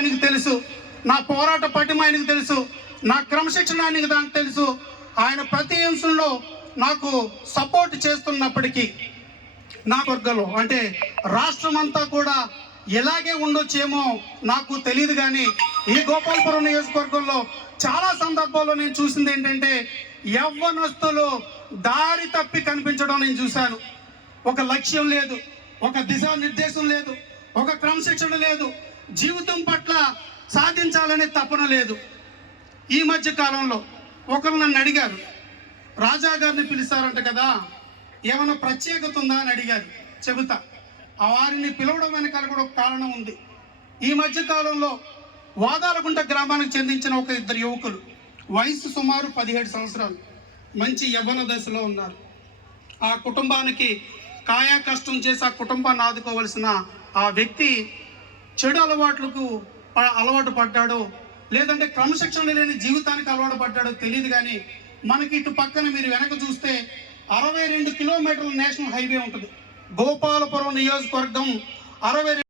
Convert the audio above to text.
ఆయనకు తెలుసు, నా పోరాట పటిమ ఆయనకు తెలుసు, నా క్రమశిక్షణ ఆయనకు దానికి తెలుసు. ఆయన ప్రతి అంశంలో నాకు సపోర్ట్ చేస్తున్నప్పటికీ నా వర్గంలో అంటే రాష్ట్రం అంతా కూడా ఎలాగే ఉండొచ్చేమో నాకు తెలియదు. కానీ ఈ గోపాలపురం నియోజకవర్గంలో చాలా సందర్భాల్లో నేను చూసింది ఏంటంటే యవ్వనస్తులు దారి తప్పి కనిపించడం నేను చూశాను. ఒక లక్ష్యం లేదు, ఒక దిశానిర్దేశం లేదు, ఒక క్రమశిక్షణ లేదు, జీవితం పట్ల సాధించాలనే తపన లేదు. ఈ మధ్య కాలంలో ఒకరు నన్ను అడిగారు, రాజా గారిని పిలిచారంట కదా, ఏమైనా ప్రత్యేకత ఉందా అని అడిగారు. చెబుతా. ఆ వారిని పిలవడం వెనకాల కూడా ఒక కారణం ఉంది. ఈ మధ్య కాలంలో వాదాలగుంట గ్రామానికి చెందించిన ఒక ఇద్దరు యువకులు, వయసు సుమారు 17 సంవత్సరాలు, మంచి యవ్వన దశలో ఉన్నారు. ఆ కుటుంబానికి కాయా కష్టం చేసి ఆ కుటుంబాన్ని ఆదుకోవలసిన ఆ వ్యక్తి చెడు అలవాటు పడ్డాడో లేదంటే క్రమశిక్షణ లేని జీవితానికి అలవాటు పడ్డాడో తెలియదు. కానీ మనకి ఇటు పక్కన మీరు వెనక చూస్తే 62 కిలోమీటర్ల నేషనల్ హైవే ఉంటుంది. గోపాలపురం నియోజకవర్గం 62